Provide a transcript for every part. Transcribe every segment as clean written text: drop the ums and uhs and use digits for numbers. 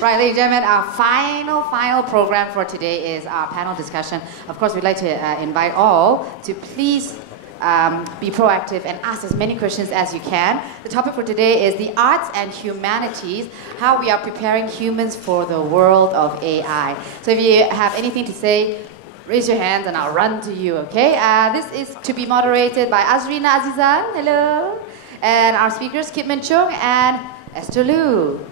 Right, ladies and gentlemen, our final program for today is our panel discussion. Of course, we'd like to invite all to please be proactive and ask as many questions as you can. The topic for today is the arts and humanities, how we are preparing humans for the world of AI. So if you have anything to say, raise your hands and I'll run to you, okay? This is to be moderated by Azrina Azizan, hello, and our speakers, Kip Min Chung and Esther Liu.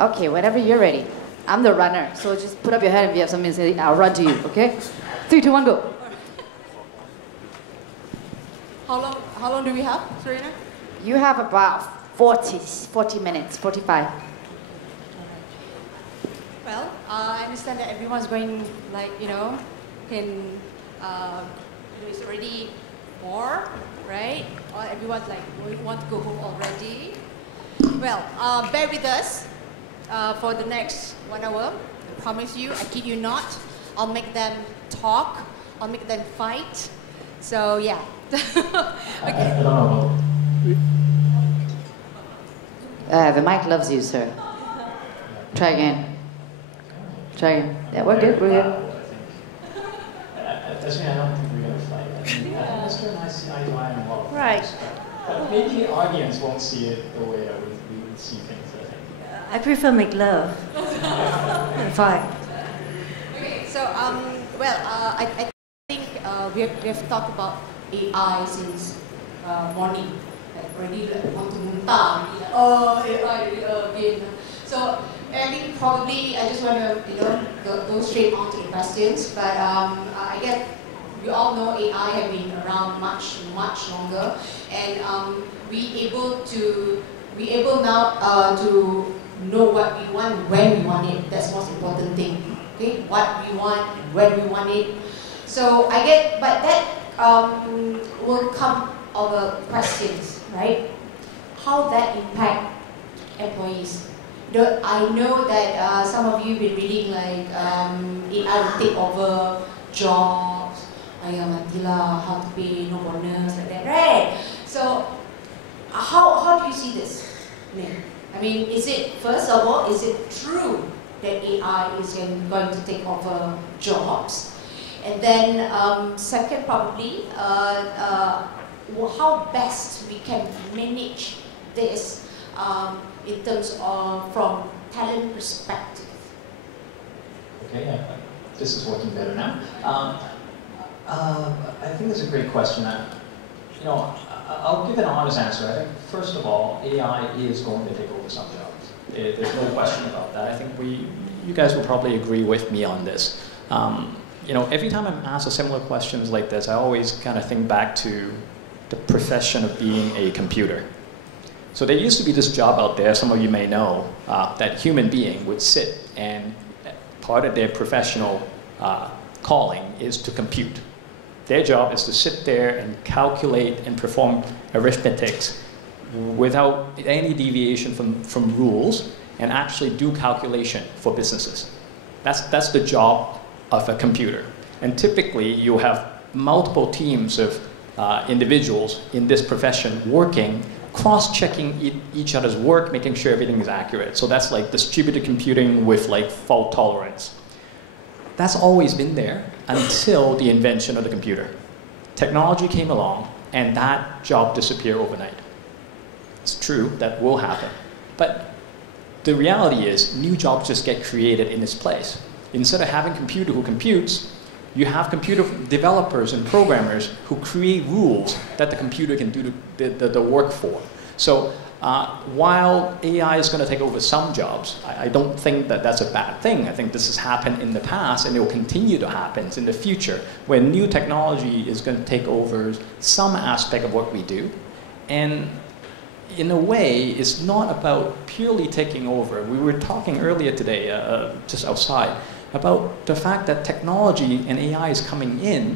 Okay, whenever you're ready. I'm the runner, so just put up your hand if you have something to say. I'll run to you, okay? 3, 2, 1, go. How long do we have, Serena? You have about 40 minutes, 45. Well, I understand that everyone's going, like, it's already 4, right? Or everyone's like, we want to go home already. Well, bear with us for the next 1 hour. I promise you, I kid you not. I'll make them talk. I'll make them fight. So, yeah. Okay. I don't know. The mic loves you, sir. Try again. Try again. Yeah, we're good, we're good. I don't think we're going to fight. I think Mr. and I see eye to eye on a lot of right. things. But maybe the audience won't see it the way that we would see things, I think. I prefer make love. Fine. Okay, so, I think we have talked about AI since morning. Like already want to muntah. Oh, AI again. So I think probably I just want to go straight on to the questions. But I guess we all know AI have been around much longer, and we able now to know what we want when we want it. That's the most important thing. Okay, what we want when we want it. So I get, but that will come over questions, right? How that impact employees. I know that some of you have been reading like AI will take over jobs, how to pay, no bonus, like that, right? So how do you see this? I mean, is it, first of all, is it true that AI is going to take over jobs? And then second, probably, how best we can manage this in terms of from talent perspective. Okay, this is working better now. I think that's a great question. I'll give an honest answer. I think, first of all, AI is going to take over some jobs. There's no question about that. I think you guys will probably agree with me on this. Every time I'm asked similar questions like this, I always kind of think back to the profession of being a computer. So there used to be this job out there, some of you may know, that human being would sit and part of their professional calling is to compute. Their job is to sit there and calculate and perform arithmetics without any deviation from rules and actually do calculation for businesses. That's the job of a computer. And typically you have multiple teams of individuals in this profession working, cross-checking each other's work, making sure everything is accurate. So that's like distributed computing with like fault tolerance. That's always been there until the invention of the computer. Technology came along and that job disappeared overnight. It's true, that will happen. But the reality is new jobs just get created in its place. Instead of having a computer who computes, you have computer developers and programmers who create rules that the computer can do the work for. So while AI is going to take over some jobs, I don't think that that's a bad thing. I think this has happened in the past and it will continue to happen in the future, where new technology is going to take over some aspect of what we do. And in a way, it's not about purely taking over. We were talking earlier today, just outside, about the fact that technology and AI is coming in,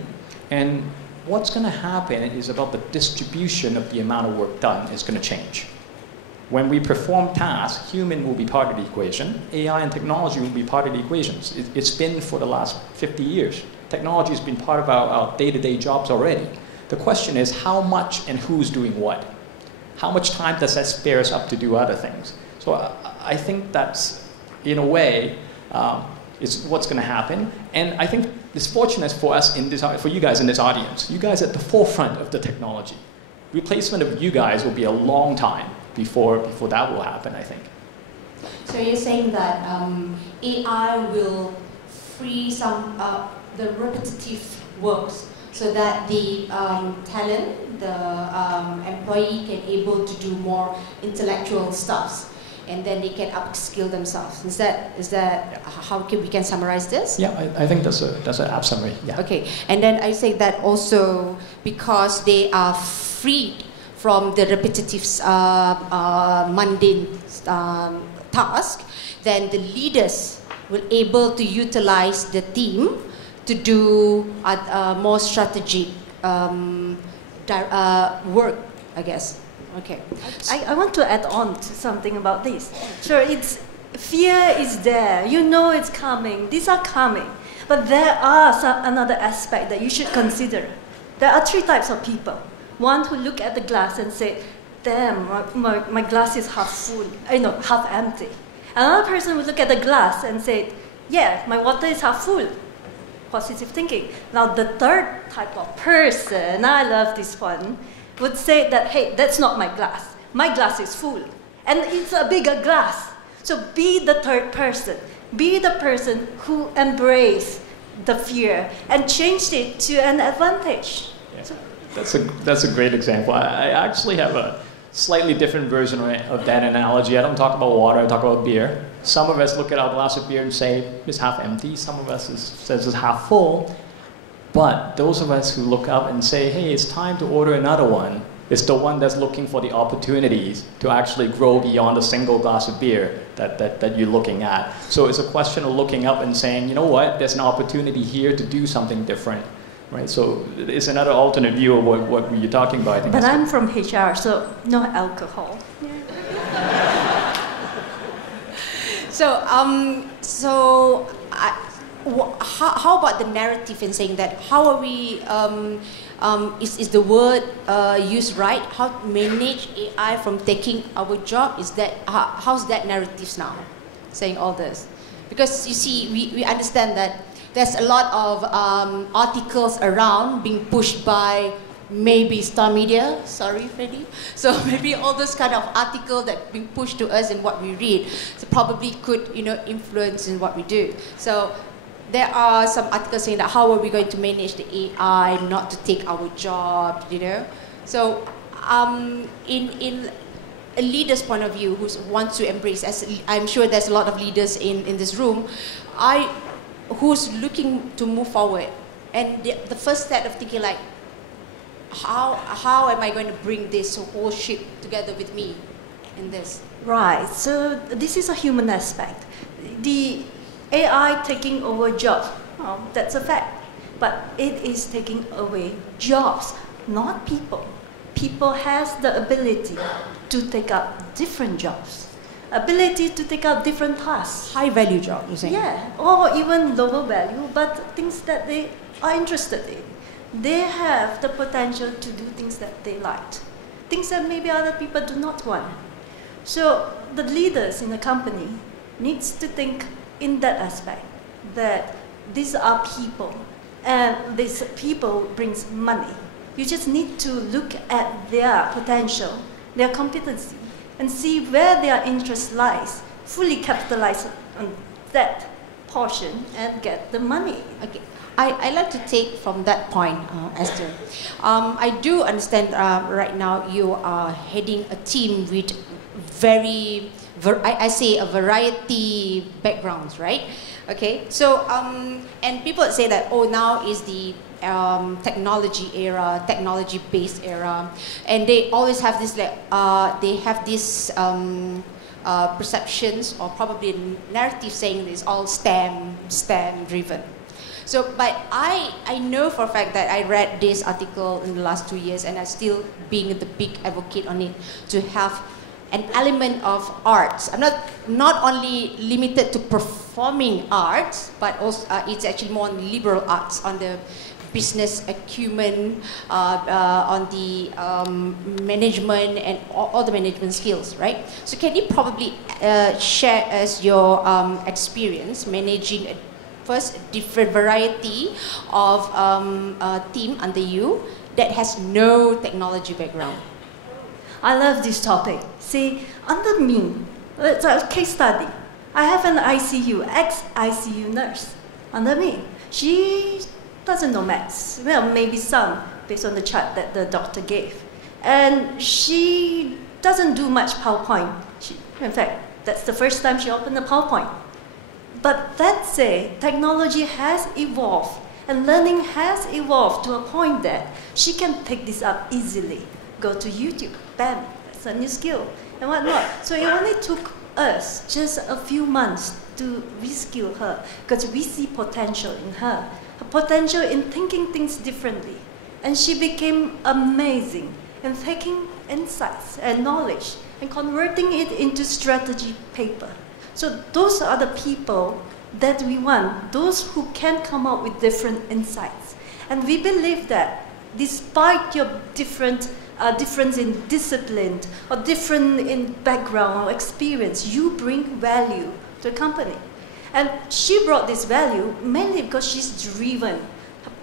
and what's going to happen is about the distribution of the amount of work done is going to change. When we perform tasks, human will be part of the equation, AI and technology will be part of the equations. It's been for the last 50 years. Technology has been part of our day-to-day jobs already. The question is how much and who's doing what? How much time does that spare us up to do other things? So I think that's, in a way, is what's going to happen. And I think it's fortunate for us in this, for you guys in this audience. You guys at the forefront of the technology. Replacement of you guys will be a long time before that will happen, I think. So you're saying that AI will free some the repetitive works so that the talent, the employee can able to do more intellectual stuffs, and then they can upskill themselves. Is that how we can summarize this? Yeah, I think that's an apt summary. Yeah. Okay, and then I say that also because they are freed from the repetitive, mundane task, then the leaders will able to utilize the team to do more strategic work, I guess. Okay. I want to add on to something about this. Sure, fear is there. You know it's coming. These are coming. But there are another aspect that you should consider. There are 3 types of people. One who look at the glass and say, damn, my glass is half full, half empty. Another person would look at the glass and say, yeah, my water is half full. Positive thinking. Now the third type of person, I love this one, would say that, hey, that's not my glass. My glass is full. And it's a bigger glass. So be the third person. Be the person who embrace the fear and changed it to an advantage. Yeah. So, that's a great example. I actually have a slightly different version of that analogy. I don't talk about water, I talk about beer. Some of us look at our glass of beer and say it's half empty. Some of us says it's half full. But those of us who look up and say, hey, it's time to order another one, is the one that's looking for the opportunities to actually grow beyond a single glass of beer that you're looking at. So it's a question of looking up and saying, you know what, there's an opportunity here to do something different. Right, so it's another alternate view of what you're talking about. I think. But I'm from HR, so no alcohol. How about the narrative in saying that? How are we? Is the word used right? How to manage AI from taking our job? How's that narratives now? Saying all this, because you see, we understand that there's a lot of articles around being pushed by maybe Star Media, sorry Freddie. So maybe all those kind of articles that being pushed to us and what we read, so probably could influence in what we do. So there are some articles saying that how are we going to manage the AI not to take our job, So in a leader's point of view who wants to embrace, as I'm sure there's a lot of leaders in this room, who's looking to move forward, and the first step of thinking like, how am I going to bring this whole ship together with me in this? Right, so this is a human aspect. The AI taking over jobs, that's a fact, but it is taking away jobs, not people. People has the ability to take up different jobs. Ability to take up different tasks. High value job, you're saying? Yeah, or even lower value, but things that they are interested in. They have the potential to do things that they liked, things that maybe other people do not want. So the leaders in the company needs to think in that aspect, that these are people, and these people brings money. You just need to look at their potential, their competency, and see where their interest lies, fully capitalize on that portion and get the money. Okay, I like to take from that point, Esther. I do understand right now you are heading a team with I say a variety backgrounds, right? Okay, so and people say that now is the technology era, technology-based era, and they always have this perceptions or probably narrative saying it's all STEM driven. So, but I know for a fact that I read this article in the last 2 years, and I'm still being the big advocate on it to have an element of arts. I'm not only limited to performing arts, but also it's actually more on liberal arts, on the business acumen, on the management and all the management skills, right? So can you probably share us your experience managing first different variety of team under you that has no technology background? I love this topic. See, under me, it's a case study. I have an ICU, ex-ICU nurse under me. She doesn't know maths. Well, maybe some, based on the chart that the doctor gave. And she doesn't do much PowerPoint. In fact, that's the first time she opened the PowerPoint. But that said, technology has evolved, and learning has evolved to a point that she can pick this up easily. Go to YouTube, bam, that's a new skill, and whatnot. So it only took us just a few months to reskill her, because we see potential in her, a potential in thinking things differently. And she became amazing in taking insights and knowledge and converting it into strategy paper. So those are the people that we want, those who can come up with different insights. And we believe that despite your difference in discipline or different in background or experience, you bring value to the company. And she brought this value mainly because she's driven.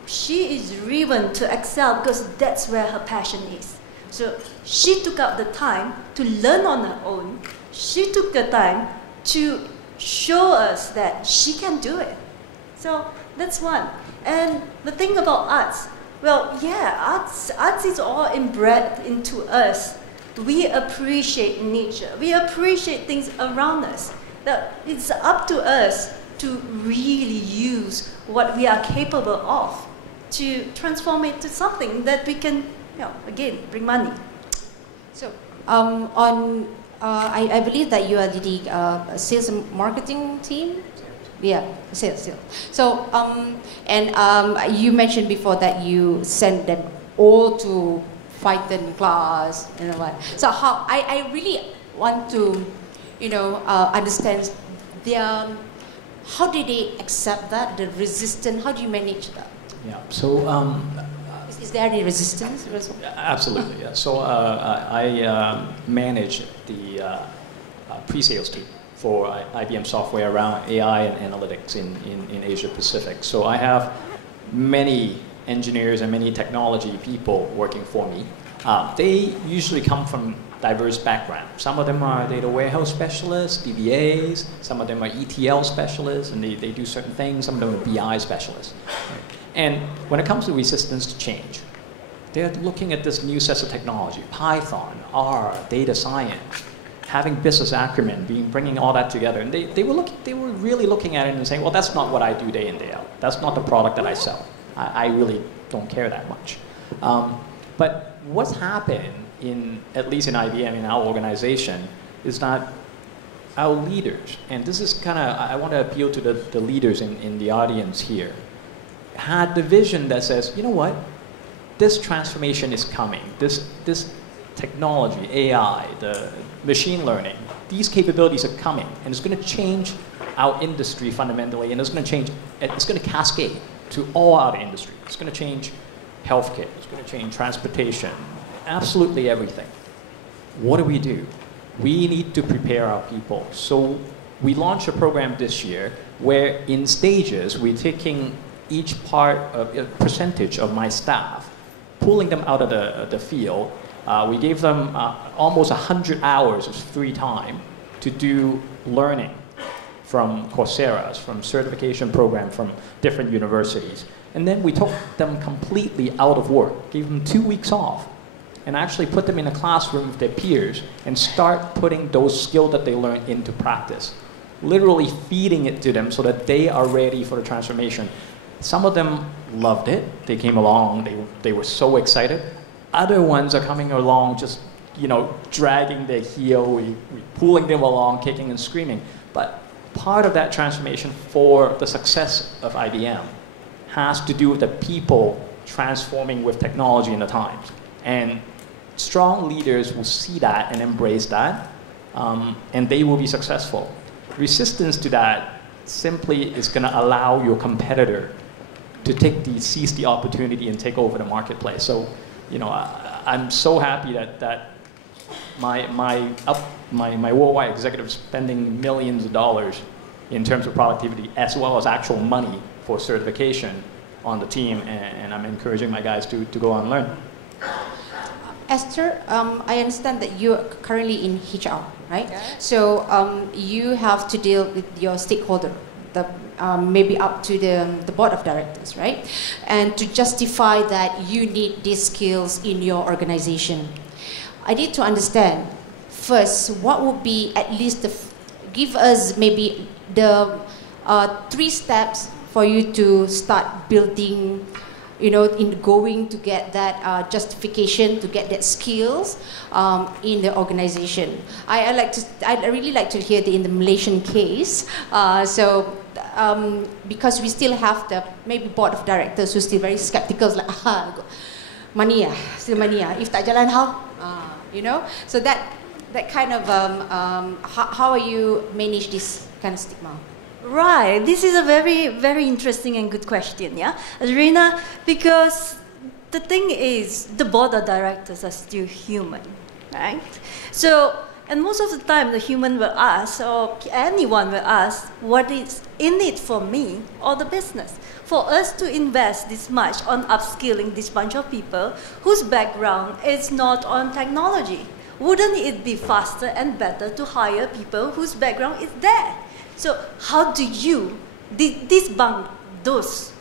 She is driven to excel because that's where her passion is. So she took out the time to learn on her own. She took the time to show us that she can do it. So that's one. And the thing about arts, well, yeah, arts is all inbred into us. We appreciate nature. We appreciate things around us. That it's up to us to really use what we are capable of to transform it to something that we can, again, bring money. So, I believe that you are leading sales and marketing team. Yeah, sales. So, you mentioned before that you send them all to Python class and what. So how I really want to, understand how did they accept that, the resistance? How do you manage that? Yeah. So. Is there any resistance? Absolutely. Yeah. So I manage the pre-sales team for IBM software around AI and analytics in Asia Pacific. So I have many engineers and many technology people working for me. They usually come from diverse backgrounds. Some of them are data warehouse specialists, DBAs. Some of them are ETL specialists, and they do certain things. Some of them are BI specialists. Right? And when it comes to resistance to change, they're looking at this new set of technology, Python, R, data science, having business acumen, bringing all that together. And they were really looking at it and saying, well, that's not what I do day in, day out. That's not the product that I sell. I really don't care that much. But what's happened, at least in IBM, in our organization, is that our leaders, and this is kind of, I want to appeal to the leaders in the audience here, had the vision that says, you know what, this transformation is coming. This technology, AI, the machine learning, these capabilities are coming, and it's going to change our industry fundamentally, and it's going to cascade to all our industry. It's going to change healthcare, it's going to change transportation, absolutely everything. What do? We need to prepare our people. So we launched a program this year where in stages we're taking each part of a percentage of my staff, pulling them out of the field. We gave them almost 100 hours of free time to do learning from Coursera, from certification program from different universities. And then we took them completely out of work, gave them 2 weeks off, and actually put them in a classroom with their peers and start putting those skills that they learned into practice. Literally feeding it to them so that they are ready for the transformation. Some of them loved it. They came along. They were so excited. Other ones are coming along just, dragging their heel. We pulling them along, kicking and screaming. But part of that transformation for the success of IBM has to do with the people transforming with technology in the times. And strong leaders will see that and embrace that, and they will be successful. Resistance to that simply is going to allow your competitor seize the opportunity and take over the marketplace. So, you know, I'm so happy that my worldwide executives spending millions of dollars in terms of productivity as well as actual money for certification on the team, and I'm encouraging my guys to go on and learn. Esther, I understand that you're currently in HR, right? Yeah. So you have to deal with your stakeholder, maybe up to the board of directors, right? And to justify that you need these skills in your organization. I need to understand, first, what would be at least give us maybe the 3 steps for you to start building, you know, in going to get that justification, to get that skills in the organization. I really like to hear in the Malaysian case. Because we still have the maybe board of directors who are still very skeptical, like money still money if tak jalan how, you know. So that kind of how are you manage this kind of stigma? Right, this is a very, very interesting and good question, yeah, Rina, because the thing is, the board of directors are still human, right? So, and most of the time, the human will ask, or anyone will ask, what is in it for me or the business? For us to invest this much on upskilling this bunch of people whose background is not on technology, wouldn't it be faster and better to hire people whose background is there? So how do you debunk those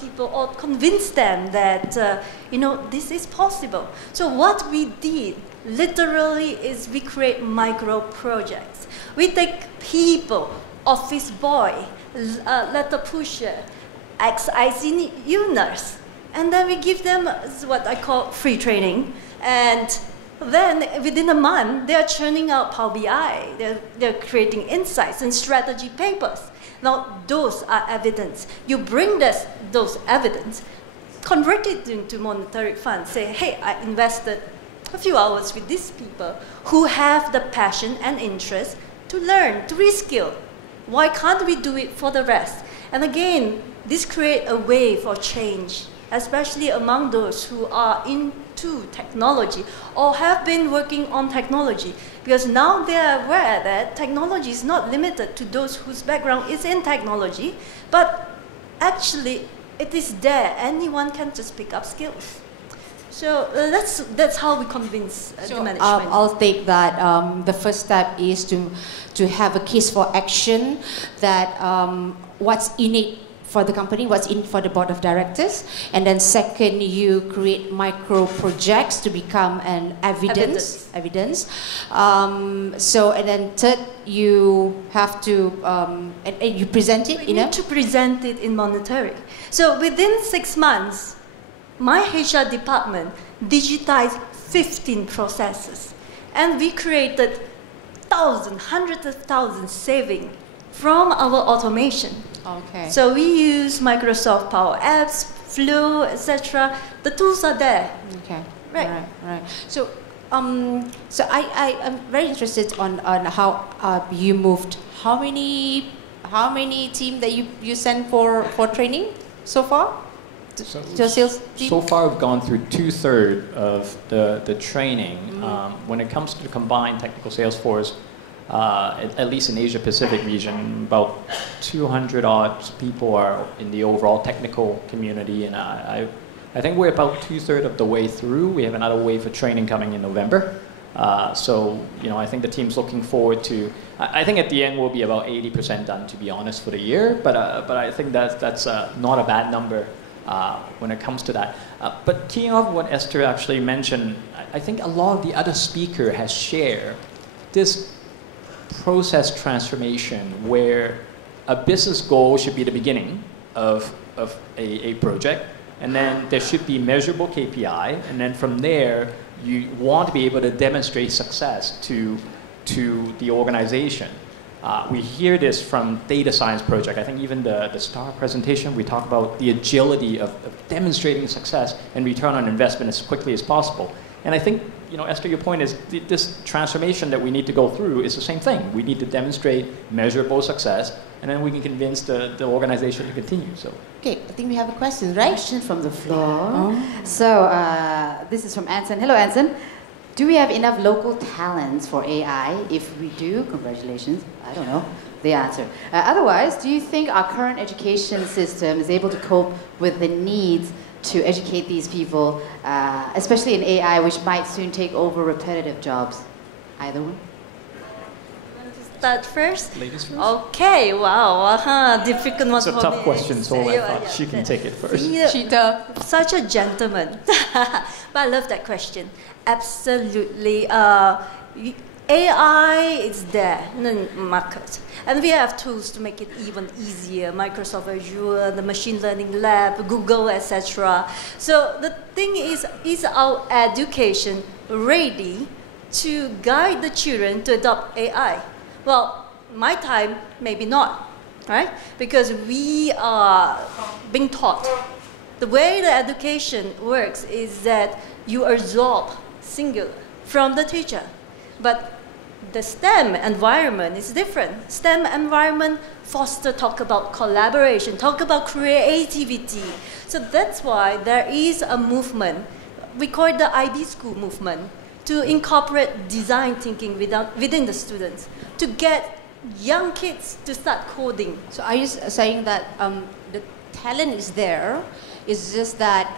people or convince them that, you know, this is possible? So what we did literally is we create micro projects. We take people, office boy, letter pusher, ex-ICU nurse, and then we give them what I call free training. And then within a month, they're churning out Power BI. They're creating insights and strategy papers. Now, those are evidence. You bring those evidence, convert it into monetary funds. Say, hey, I invested a few hours with these people who have the passion and interest to learn, to reskill. Why can't we do it for the rest? And again, this creates a way for change, especially among those who are into technology or have been working on technology, because now they are aware that technology is not limited to those whose background is in technology, but actually it is there. Anyone can just pick up skills. So that's how we convince the management. I'll take that. The first step is to have a case for action, that what's in it for the company, what's in for the board of directors, and then second, you create micro projects to become an evidence. So and then third, you have to and you present it. We need to present it in monetary. So within 6 months, my HR department digitized 15 processes, and we created hundreds of thousands saving from our automation. Okay. So we use Microsoft Power Apps, Flow, etc. The tools are there. Okay. Right. Right. So, I am very interested on how you moved. How many team that you sent for training so far? To sales team? So far, we've gone through 2/3 of the training. When it comes to the combined technical sales force, at least in Asia Pacific region, about 200 odd people are in the overall technical community, and I think we're about 2/3 of the way through. We have another wave of training coming in November. So you know, I think the team's looking forward to. I think at the end we'll be about 80% done, to be honest, for the year. But I think that's not a bad number when it comes to that. But keying off what Esther actually mentioned, I think a lot of the other speaker has shared this process transformation where a business goal should be the beginning of a project, and then there should be measurable KPI, and then from there you want to be able to demonstrate success to the organization. We hear this from data science project. I think even the STAR presentation, we talk about the agility of demonstrating success and return on investment as quickly as possible. And I think Esther, your point is this transformation that we need to go through is the same thing. We need to demonstrate measurable success, and then we can convince the organization to continue. So. Okay, I think we have a question, right? Question from the floor. So this is from Anson. Hello, Anson. Do we have enough local talents for AI? If we do, congratulations. I don't know the answer. Otherwise, do you think our current education system is able to cope with the needs to educate these people, especially in AI, which might soon take over repetitive jobs? Either one? Start first? Ladies first. Okay, wow, difficult one It's a for tough me. question, so I thought she can take it first. Cheater. Such a gentleman. But I love that question. Absolutely. AI is there in the market, and we have tools to make it even easier. Microsoft Azure, the machine learning lab, Google, etc. So the thing is our education ready to guide the children to adopt AI? Well, my time, maybe not, right? Because we are being taught. The way the education works is that you absorb singular from the teacher. But the STEM environment is different. STEM environment foster talk about collaboration, talk about creativity. So that's why there is a movement. We call it the IB school movement, to incorporate design thinking within the students, to get young kids to start coding. So are you saying that the talent is there, it's just that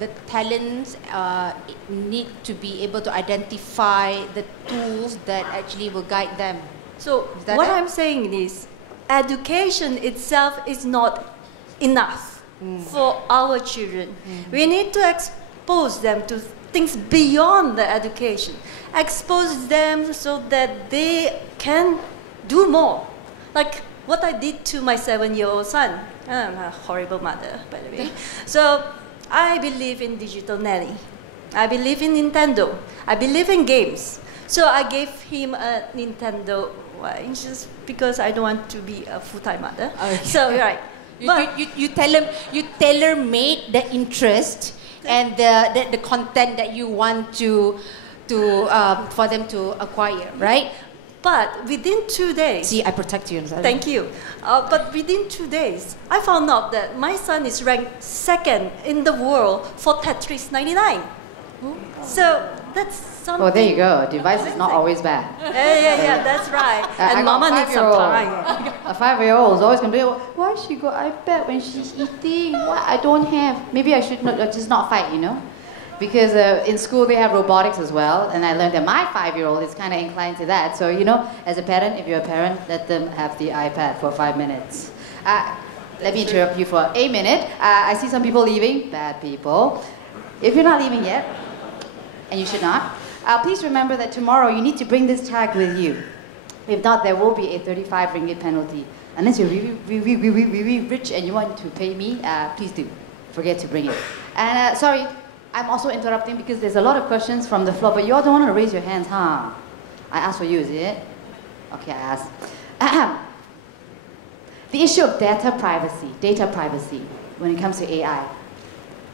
the talents need to be able to identify the tools that actually will guide them? So what I'm saying is, education itself is not enough for our children. We need to expose them to things beyond the education. Expose them so that they can do more. Like what I did to my 7-year-old son. I'm a horrible mother, by the way. So I believe in digital nanny. I believe in Nintendo. I believe in games. So I gave him a Nintendo. Why? Just because I don't want to be a full-time mother. Okay. So right. You tailor-made the interest and the content that you want to for them to acquire, right? But within 2 days... See, I protect you. Thank you. But within 2 days, I found out that my son is ranked 2nd in the world for Tetris 99. So that's something... Well, there you go. Device is not always bad. Yeah, that's right. And Mama needs some time. A 5-year-old is always complaining, why she got iPad when she's eating? What? I don't have. Maybe I should just not fight, Because in school they have robotics as well, and I learned that my 5-year-old is kind of inclined to that. So, as a parent, if you're a parent, let them have the iPad for 5 minutes. Let me interrupt you for a minute. I see some people leaving. Bad people. If you're not leaving yet, and you should not, please remember that tomorrow you need to bring this tag with you. If not, there will be a 35 ringgit penalty. Unless you're really rich and you want to pay me, please do. Forget to bring it. And sorry, I'm also interrupting because there's a lot of questions from the floor, but you all don't want to raise your hands, huh? I asked for you, is it? Okay, I asked. The issue of data privacy, when it comes to AI,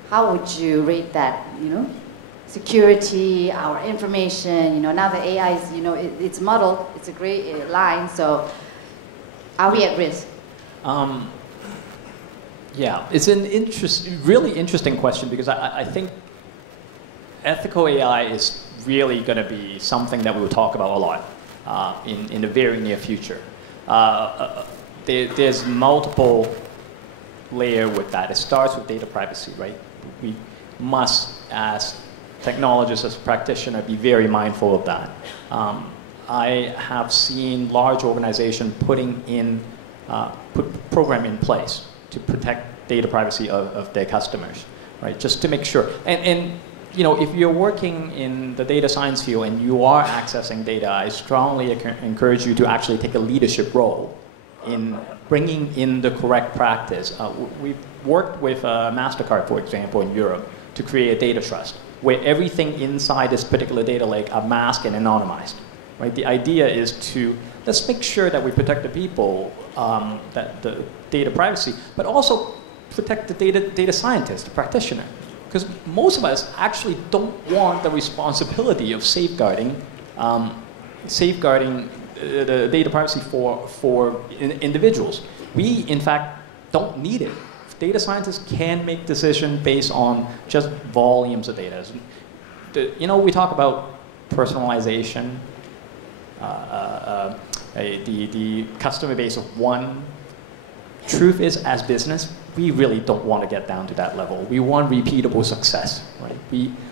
how would you rate that, Security, our information, now the AI is, it's muddled, it's a gray line, so are we at risk? Yeah, it's an really interesting question because I think ethical AI is really going to be something that we will talk about a lot in the very near future. There's multiple layers with that. It starts with data privacy, right? We must, as technologists, as practitioners, be very mindful of that. I have seen large organizations put program in place to protect data privacy of their customers, right? Just to make sure. And if you're working in the data science field and you are accessing data, I strongly encourage you to actually take a leadership role in bringing in the correct practice. We've worked with MasterCard, for example, in Europe to create a data trust where everything inside this particular data lake are masked and anonymized, right? The idea is to let's make sure that we protect the people, that the data privacy, but also protect the data scientist, the practitioner, Because most of us actually don't want the responsibility of safeguarding the data privacy for individuals. We, in fact, don't need it. Data scientists can make decisions based on just volumes of data. You know, we talk about personalization, the customer base of one. Truth is, as business, we really don't want to get down to that level. We want repeatable success, right?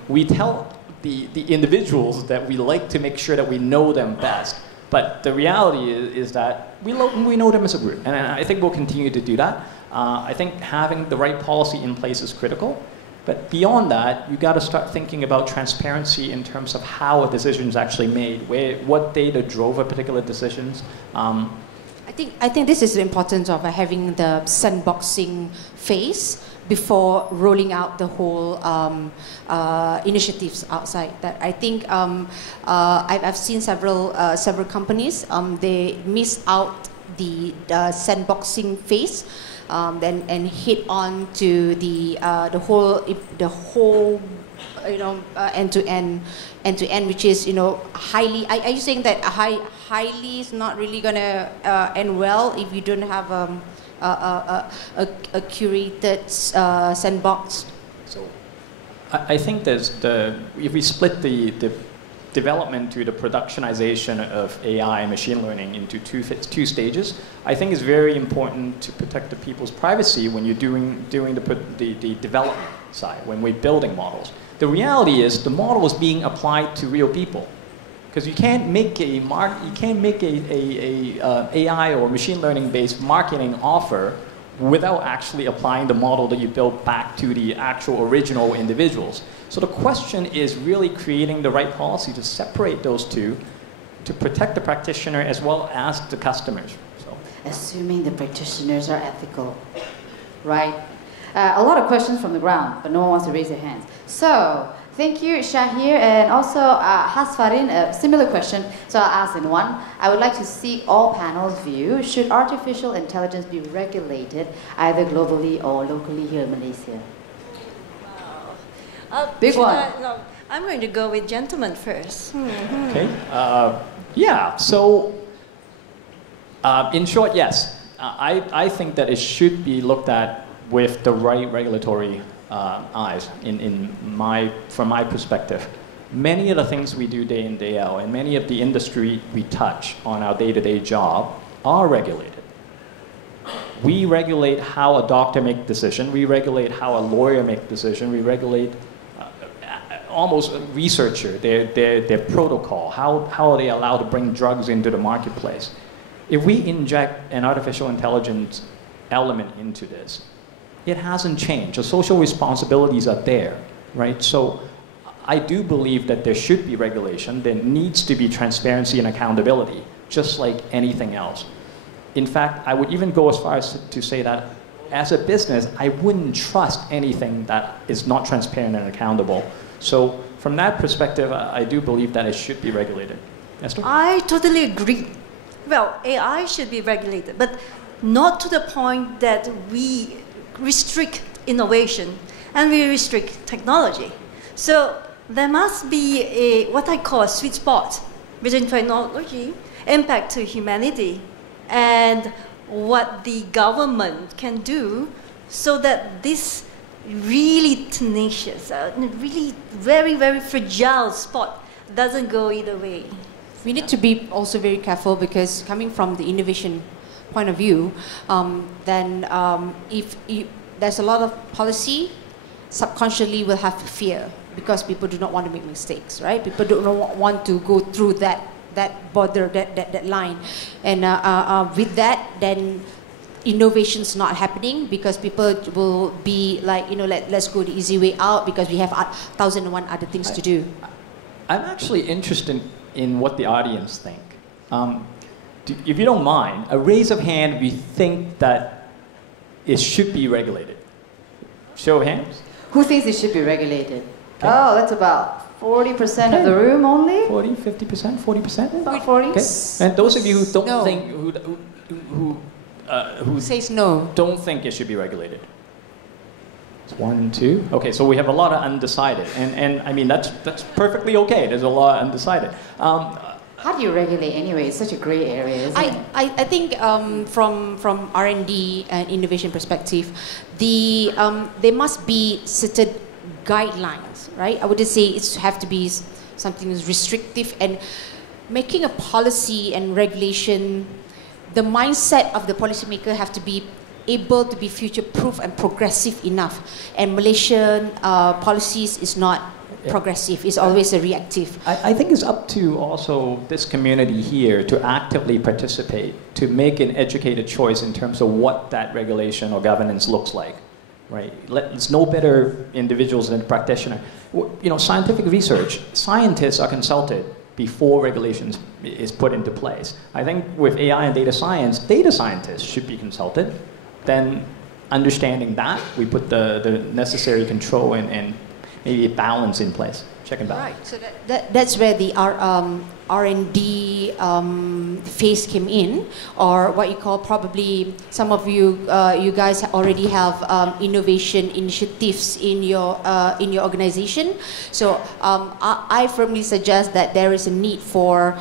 We tell the individuals that we like to make sure that we know them best, but the reality is that we know them as a group, and I think we'll continue to do that. I think having the right policy in place is critical, but beyond that, you got to start thinking about transparency in terms of how a decision is actually made, what data drove a particular decisions. I think this is the importance of having the sandboxing phase before rolling out the whole initiatives outside. That I think I've seen several companies they miss out the sandboxing phase, and hit on to the whole end to end, which is highly. Are you saying that highly is not really gonna end well if you don't have a curated sandbox? So I think if we split the development to the productionization of AI and machine learning into two stages, I think it's very important to protect the people's privacy when you're doing the development side, when we're building models. The reality is the model is being applied to real people, because you can't make a AI or machine learning based marketing offer without actually applying the model that you built back to the actual original individuals. So the question is really creating the right policy to separate those two, to protect the practitioner as well as the customers. So. Assuming the practitioners are ethical, right? A lot of questions from the ground, but no one wants to raise their hands. So, thank you, Shahir, and also Hasfarin, a similar question, so I'll ask in one. I would like to seek all panels' view. Should artificial intelligence be regulated either globally or locally here in Malaysia? Big one. No, I'm going to go with gentlemen first. Okay. Yeah, so in short, yes. I think that it should be looked at with the right regulatory eyes from my perspective. Many of the things we do day in, day out, and many of the industry we touch on our day-to-day job are regulated. We regulate how a doctor makes decision, we regulate how a lawyer makes decision, we regulate almost a researcher, their protocol, how are they allowed to bring drugs into the marketplace. If we inject an artificial intelligence element into this, it hasn't changed. The social responsibilities are there, right? So I do believe that there should be regulation. There needs to be transparency and accountability, just like anything else. In fact, I would even go as far as to say that as a business, I wouldn't trust anything that is not transparent and accountable. So from that perspective, I do believe that it should be regulated. Esther? I totally agree. Well, AI should be regulated, but not to the point that we restrict innovation and we restrict technology. So there must be what I call a sweet spot between technology, impact to humanity, and what the government can do so that this really tenacious, really very, very fragile spot doesn't go either way. We need to be also very careful, because coming from the innovation point of view, then if there's a lot of policy, subconsciously we'll have fear, because people do not want to make mistakes, right? People do not want to go through that border, that line, and with that, then innovation's not happening, because people will be like, let's go the easy way out because we have 1,001 other things to do. I'm actually interested in what the audience think. If you don't mind, a raise of hand, we think that it should be regulated. Show of hands. Who thinks it should be regulated? Okay. Oh, that's about 40% of the room only? 40, 50%, 40%? About 40? Okay. And those of you who don't No. think, who says no? don't think it should be regulated. It's 1, 2. Okay, so we have a lot of undecided, and I mean that's perfectly okay. There's a lot of undecided. How do you regulate anyway? It's such a gray area, isn't it? I think from R&D and innovation perspective, there must be certain guidelines, right? I would just say it have to be something restrictive, and making a policy and regulation, the mindset of the policymaker have to be able to be future-proof and progressive enough. And Malaysian policies is not progressive, it's always a reactive. I think it's up to also this community here to actively participate, to make an educated choice in terms of what that regulation or governance looks like. Right? There's no better individuals than practitioners. You know, scientific research, scientists are consulted before regulations is put into place. I think with AI and data science, data scientists should be consulted. Then understanding that, we put the necessary control and maybe a balance in place. Check and balance. Right, so that's where the R&D phase came in, or what you call probably some of you you guys already have innovation initiatives in your organization. So I firmly suggest that there is a need for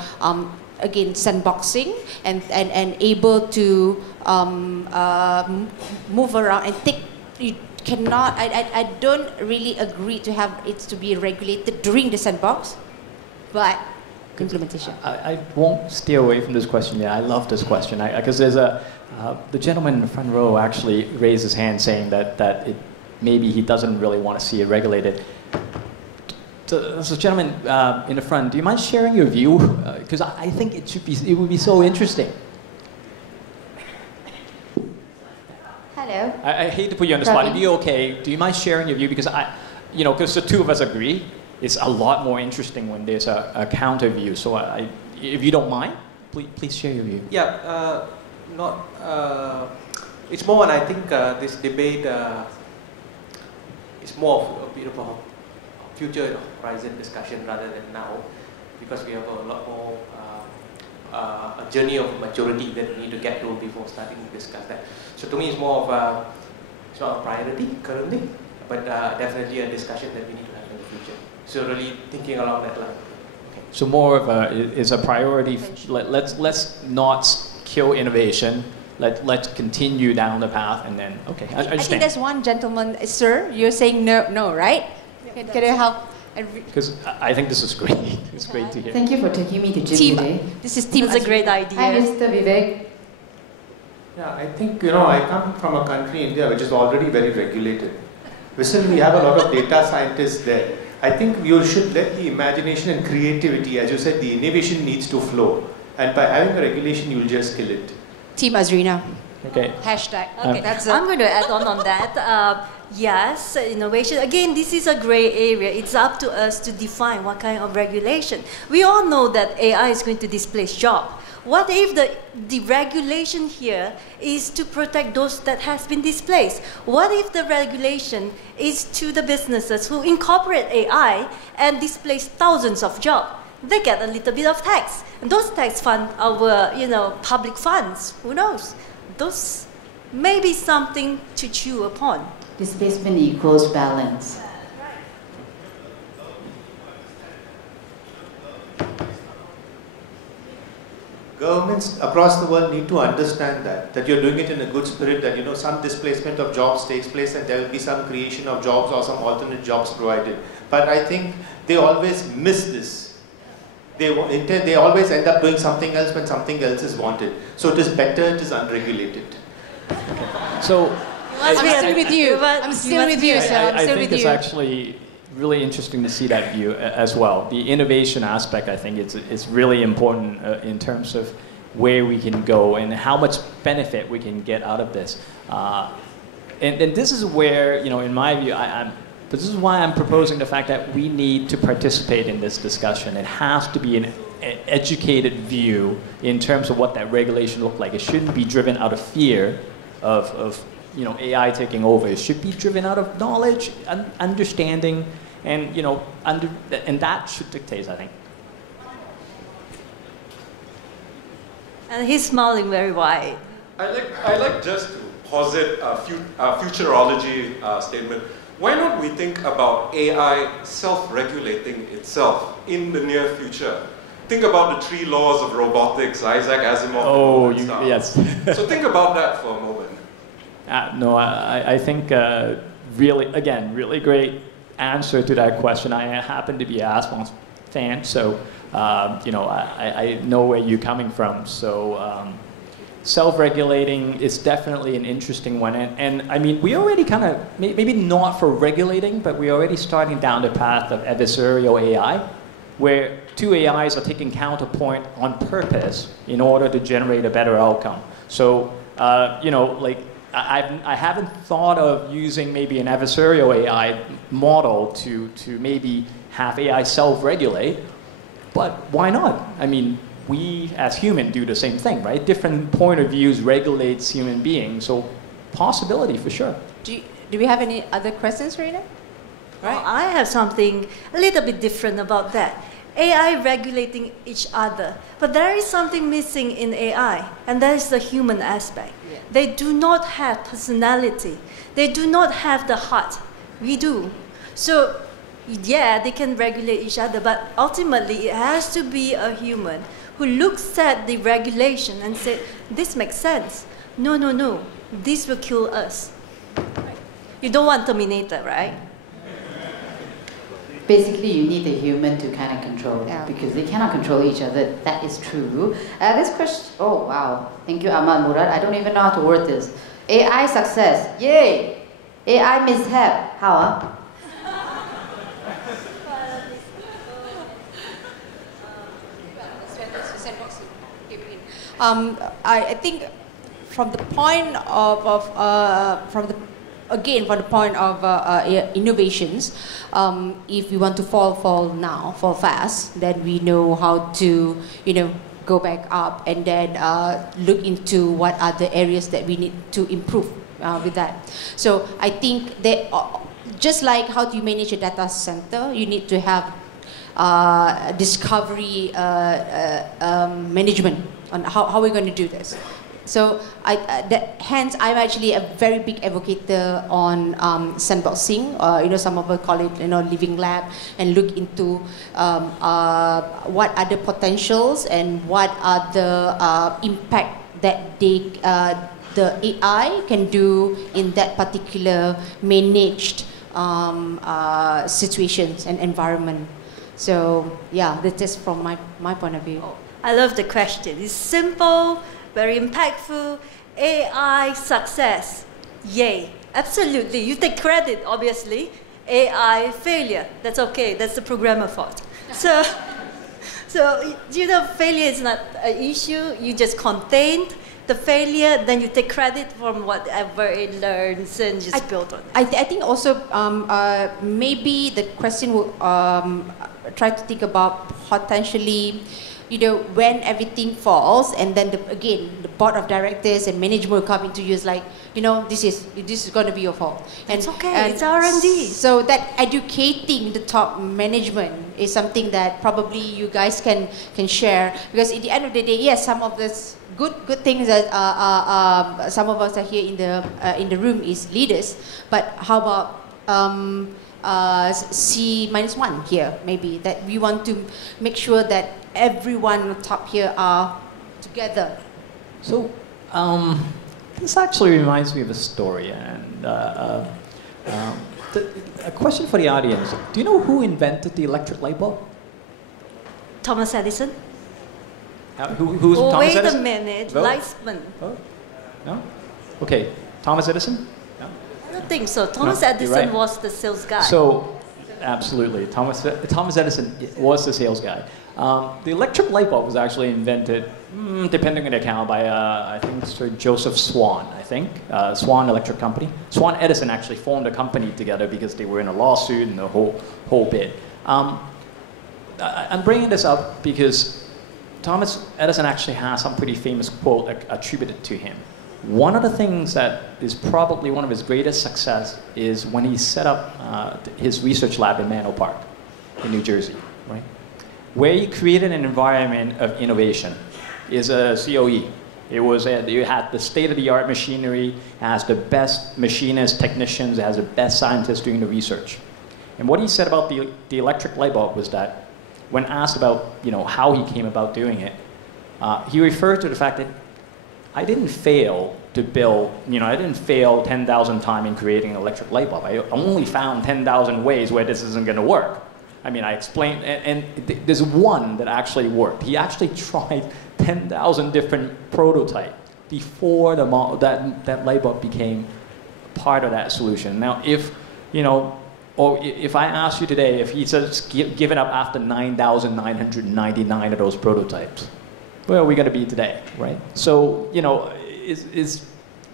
again sandboxing and able to move around and take. You cannot. I don't really agree to have it to be regulated during the sandbox, but implementation. I won't steer away from this question. Yeah, I love this question because there's the gentleman in the front row actually raised his hand saying that maybe he doesn't really want to see it regulated. So gentleman in the front, do you mind sharing your view? Because I think it would be so interesting. Hello. I hate to put you on the spot. If you're okay, do you mind sharing your view? Because because the two of us agree, it's a lot more interesting when there's a counter view. So if you don't mind, please share your view. Yeah, it's more, and I think this debate is more of a bit of a future horizon discussion rather than now, because we have a lot more a journey of maturity that we need to get to before starting to discuss that. So to me, it's more of it's not a priority currently, but definitely a discussion that we need to have in the future. So really thinking along that line. Okay. So more of is a priority. Let's not kill innovation. Let's continue down the path, and then okay. I think there's one gentleman, sir. You're saying no, right? Can you help? Because I think this is great. It's great to hear. Thank you for taking me to gym Team. today. This is team. It's a great idea. Hi, Mr. Vivek. Yeah, I think, I come from a country, India, which is already very regulated. Listen, we have a lot of data scientists there. I think you should let the imagination and creativity, as you said, the innovation needs to flow. And by having a regulation, you'll just kill it. Team Azrina. Okay. Hashtag. Okay, I'm going to add on that. Yes, innovation. Again, this is a gray area. It's up to us to define what kind of regulation. We all know that AI is going to displace jobs. What if the regulation here is to protect those that has been displaced? What if the regulation is to the businesses who incorporate AI and displace thousands of jobs? They get a little bit of tax. And those tax fund our, public funds. Who knows? Those may be something to chew upon. Displacement equals balance. Governments across the world need to understand that you're doing it in a good spirit, that some displacement of jobs takes place and there will be some creation of jobs or some alternate jobs provided. But I think they always miss this. They always end up doing something else when something else is wanted. So it is better, it is unregulated. So I'm still with you. I'm still with you. I think it's actually really interesting to see that view as well. The innovation aspect, I think, it's really important in terms of where we can go and how much benefit we can get out of this. And this is where, in my view, this is why I'm proposing the fact that we need to participate in this discussion. It has to be an educated view in terms of what that regulation looks like. It shouldn't be driven out of fear of AI taking over. It should be driven out of knowledge, understanding, and and that should dictate, I think. And he's smiling very wide. I like just to posit a futurology statement. why not we think about AI self-regulating itself in the near future? Think about the 3 laws of robotics, Isaac Asimov. Oh, and stuff. yes. So think about that for a moment. No, I think really great answer to that question. I happen to be an Asimov fan, so I know where you're coming from. So self-regulating is definitely an interesting one, and I mean we already kind of maybe not for regulating, but we're already starting down the path of adversarial AI, where 2 AIs are taking counterpoint on purpose in order to generate a better outcome. So like. I haven't thought of using maybe an adversarial AI model to maybe have AI self-regulate, but why not? I mean, we as humans do the same thing, right? Different point of views regulates human beings, so possibility for sure. Do we have any other questions, Rina? Right. I have something a little bit different about that. AI regulating each other. But there is something missing in AI, and that is the human aspect. Yeah. They do not have personality. They do not have the heart. We do. So, yeah, they can regulate each other, but ultimately it has to be a human who looks at the regulation and says, this makes sense. No, no, no. This will kill us. You don't want Terminator, right? Basically, you need the human to kind of control because they cannot control each other. That is true. This question, oh wow, thank you Ahmad Murad. I don't even know how to word this. AI success, yay! AI mishap, how? I think from the point of innovations, if we want to fall fast, then we know how to, go back up and then look into what are the areas that we need to improve with that. So I think that just like how do you manage a data center, you need to have discovery management on how we're going to do this. So hence, I'm actually a very big advocate on sandboxing. Some of us call it, living lab, and look into what are the potentials and what are the impact that the AI can do in that particular managed situations and environment. So yeah, that's just from my point of view. Oh, I love the question. It's simple, very impactful. AI success, yay, absolutely. You take credit, obviously. AI failure, that's okay. That's the programmer fault. So failure is not an issue. You just contained the failure, then you take credit from whatever it learns and just build on it. I think also maybe the question will try to think about potentially, when everything falls, and then the board of directors and management will come into you is like, this is going to be your fault. And it's okay. It's R&D. So that educating the top management is something that probably you guys can share, because at the end of the day, yes, some of this good things that some of us are here in the room is leaders, but how about C-1 here, maybe, that we want to make sure that everyone on top here are together. So this actually reminds me of a story, and a question for the audience. Do you know who invented the electric light bulb? Thomas Edison. Who's Thomas Edison? Wait a minute, Leisman. Oh, no? Okay, Thomas Edison? No? I don't think so. Thomas Edison was the sales guy. So, absolutely, Thomas Edison was the sales guy. The electric light bulb was actually invented, depending on the account, by I think Sir Joseph Swan. I think Swan Electric Company. Swan Edison actually formed a company together because they were in a lawsuit and the whole bit. I'm bringing this up because Thomas Edison actually has some pretty famous quote attributed to him. One of the things that is probably one of his greatest success is when he set up his research lab in Menlo Park in New Jersey, right? Where he created an environment of innovation. Is a COE, You had the state-of-the-art machinery, it has the best machinists, technicians, it has the best scientists doing the research. And what he said about the electric light bulb was that when asked about how he came about doing it, he referred to the fact that I didn't fail to build, I didn't fail 10,000 times in creating an electric light bulb. I only found 10,000 ways where this isn't going to work. I mean, I explained, and there's one that actually worked. He actually tried 10,000 different prototypes before that light bulb became part of that solution. Now, if I ask you today, if he says given up after 9,999 of those prototypes, where are we going to be today, right? So, it's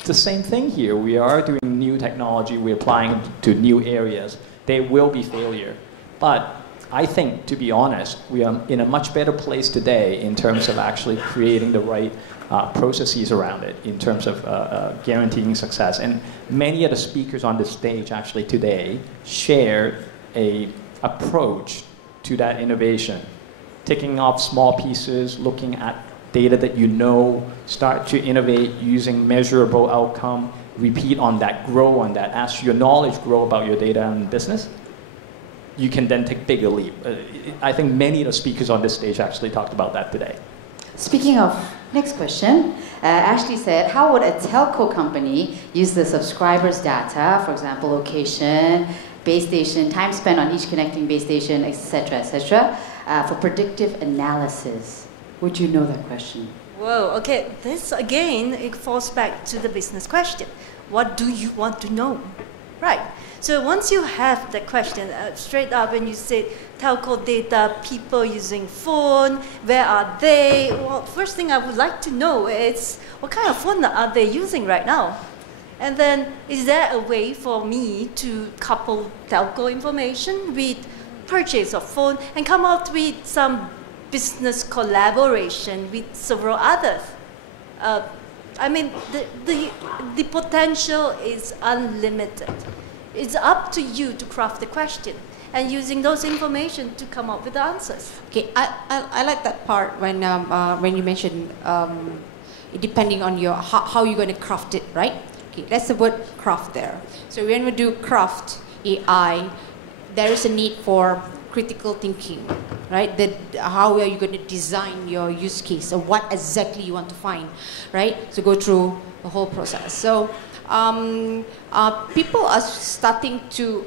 the same thing here. We are doing new technology, we're applying it to new areas. There will be failure. But I think, to be honest, we are in a much better place today in terms of actually creating the right processes around it, in terms of guaranteeing success. And many of the speakers on this stage actually today share an approach to that innovation. Ticking off small pieces, looking at data that start to innovate using measurable outcome, repeat on that, grow on that. As your knowledge grow about your data and business, you can then take bigger leap. I think many of the speakers on this stage actually talked about that today. Speaking of, next question, Ashley said, how would a telco company use the subscribers' data, for example, location, base station, time spent on each connecting base station, etc., for predictive analysis? Would you know that question? Whoa, okay, this again, it falls back to the business question. What do you want to know? Right. So once you have the question, straight up when you say telco data, people using phone, where are they? Well, first thing I would like to know is what kind of phone are they using right now? And then is there a way for me to couple telco information with purchase of phone and come out with some business collaboration with several others? I mean, the potential is unlimited. It's up to you to craft the question and using those information to come up with the answers. Okay, I like that part when you mentioned depending on how you're going to craft it, right? Okay, that's the word craft there. So when we do craft AI, there is a need for critical thinking, right? How are you going to design your use case or what exactly you want to find, right? So go through the whole process. So people are starting to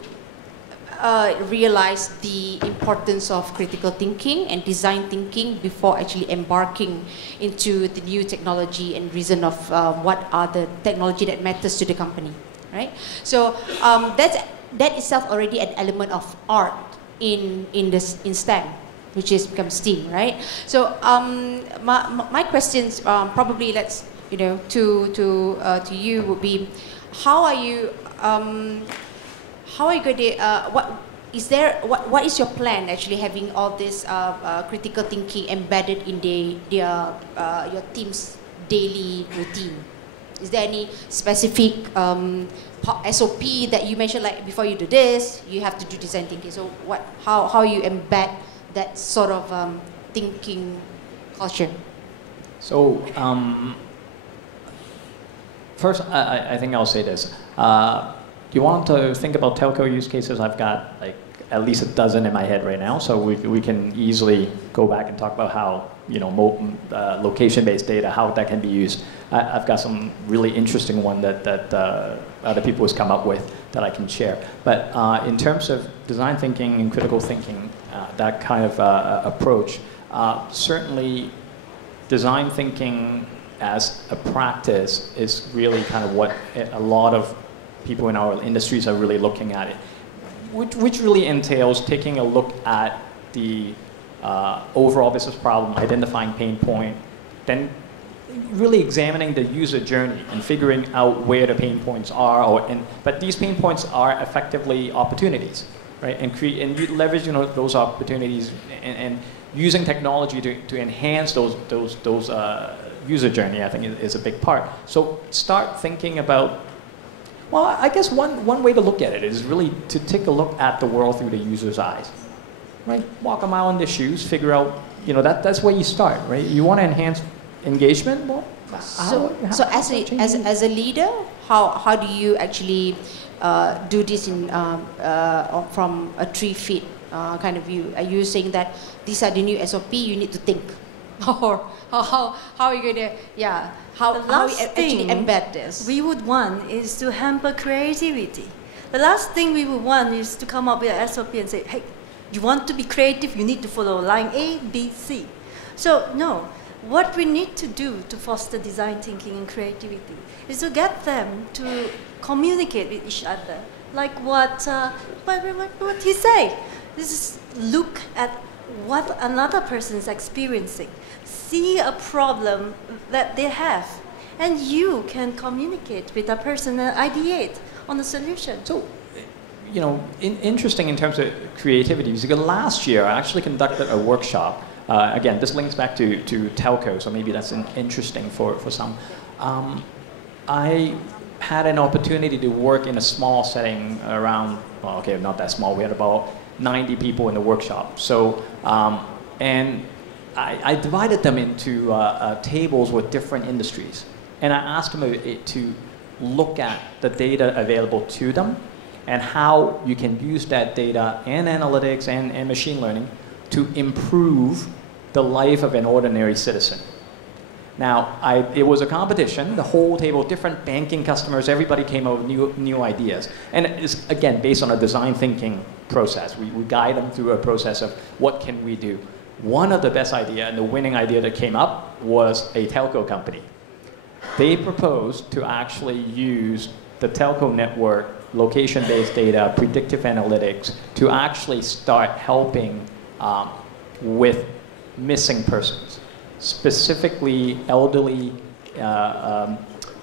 realize the importance of critical thinking and design thinking before actually embarking into the new technology and reason of what are the technology that matters to the company, right? So that itself already an element of art in STEM, which is become STEAM, right? So my questions probably to you would be, how are you going to what is your plan actually having all this critical thinking embedded in your team's daily routine? Is there any specific SOP that you mentioned, like before you do this, you have to do design thinking? So how you embed that sort of thinking culture? So first, I think I'll say this. You want to think about telco use cases? I've got like at least a dozen in my head right now, so we can easily go back and talk about how location-based data, how that can be used. I've got some really interesting one that other people has come up with that I can share. But in terms of design thinking and critical thinking, that kind of approach, certainly design thinking as a practice is really kind of what a lot of people in our industries are really looking at it, which really entails taking a look at the overall business problem, identifying pain point, then really examining the user journey and figuring out where the pain points are. But these pain points are effectively opportunities, right? And you leverage those opportunities and using technology to enhance those user journey, I think, is a big part. So start thinking about, well, I guess one way to look at it is really to take a look at the world through the user's eyes, right? Walk a mile in their shoes, figure out, that's where you start, right? You want to engagement more. So as a leader, how do you actually do this in from a 3 feet kind of view? Are you saying that these are the new SOP, you need to think? Or how are you going to, how you actually embed this? We would want is to hamper creativity. The last thing we would want is to come up with an SOP and say, hey, you want to be creative, you need to follow line A, B, C. So no, what we need to do to foster design thinking and creativity is to get them to communicate with each other. Like what he say. This is look at what another person is experiencing. See a problem that they have. And you can communicate with that person and ideate on the solution. So, you know, interesting in terms of creativity, because last year I actually conducted a workshop. Again, this links back to telco, so maybe that's interesting for some. I had an opportunity to work in a small setting around, well, okay, not that small, we had about 90 people in the workshop. So, and I divided them into tables with different industries. And I asked them to look at the data available to them and how you can use that data and analytics and machine learning to improve the life of an ordinary citizen. Now, it was a competition, the whole table, different banking customers, everybody came up with new ideas. And it's, again, based on a design thinking process. We guide them through a process of what can we do. One of the best ideas and the winning idea that came up was a telco company. They proposed to actually use the telco network, location-based data, predictive analytics, to actually start helping with missing persons, specifically elderly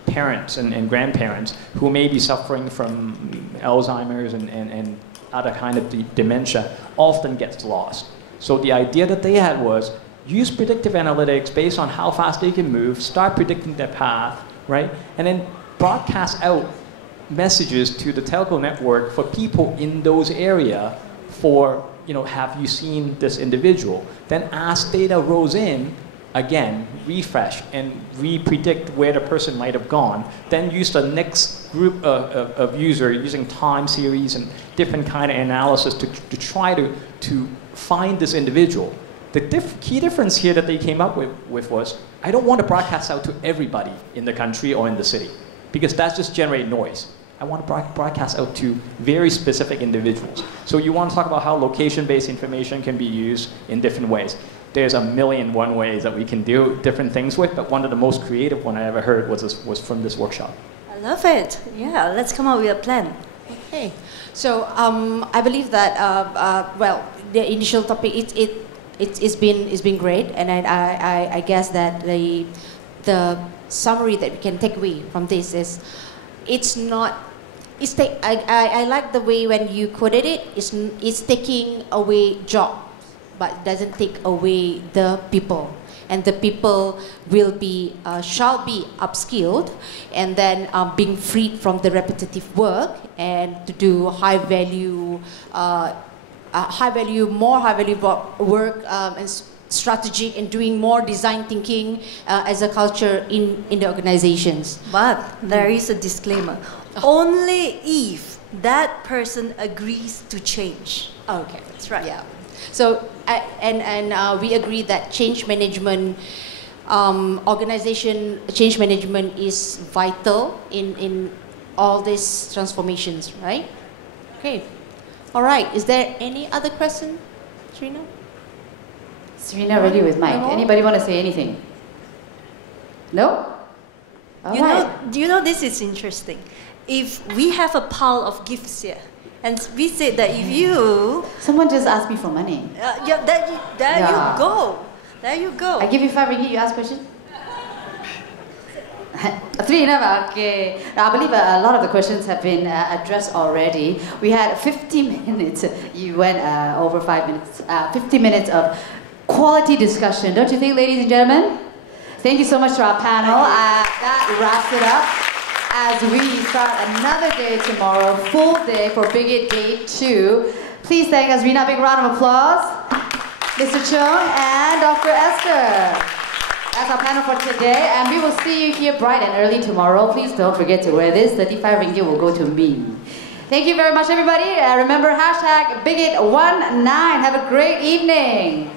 parents and grandparents who may be suffering from Alzheimer's and other kind of dementia, often gets lost. So the idea that they had was use predictive analytics based on how fast they can move, start predicting their path, right? And then broadcast out messages to the telco network for people in those areas for, you know, have you seen this individual? Then as data rolls in, again, refresh and re-predict where the person might have gone. Then use the next group of users using time series and different kind of analysis to try to find this individual. The key difference here that they came up with was, I don't want to broadcast out to everybody in the country or in the city, because that's just generate noise. I want to broadcast out to very specific individuals. So you want to talk about how location-based information can be used in different ways. There's 1,000,001 ways that we can do different things with, but one of the most creative one I ever heard was from this workshop. I love it. Yeah, let's come up with a plan. Okay. So I believe that, well, the initial topic, it's been great, and I guess that the summary that we can take away from this is, I like the way when you quoted it. It's taking away jobs, but it doesn't take away the people, and the people shall be upskilled, and then being freed from the repetitive work and to do more high value work and strategic, and doing more design thinking as a culture in the organizations. But there is a disclaimer. Only if that person agrees to change. Okay, That's right. yeah. So we agree that change management, organization change management is vital in all these transformations, right? Okay. All right. Is there any other question, Serena? Serena, ready with Mike. No. Anybody want to say anything? No? All right. Do you know this is interesting? If we have a pile of gifts here, and we said that if you... Someone just asked me for money. There you go. There you go. I give you 5 ringgit, you ask question? 3 enough? Okay. Now, I believe a lot of the questions have been addressed already. We had 50 minutes. You went over 5 minutes. 50 minutes of quality discussion. Don't you think, ladies and gentlemen? Thank you so much to our panel. That wraps it up as we start another day tomorrow, full day for BIGIT Day 2. Please thank us, Rina. Big round of applause. Mr. Chung and Dr. Esther. That's our panel for today, and we will see you here bright and early tomorrow. Please don't forget to wear this. 35 ringgit will go to me. Thank you very much, everybody. Remember, #BIGIT19. Have a great evening.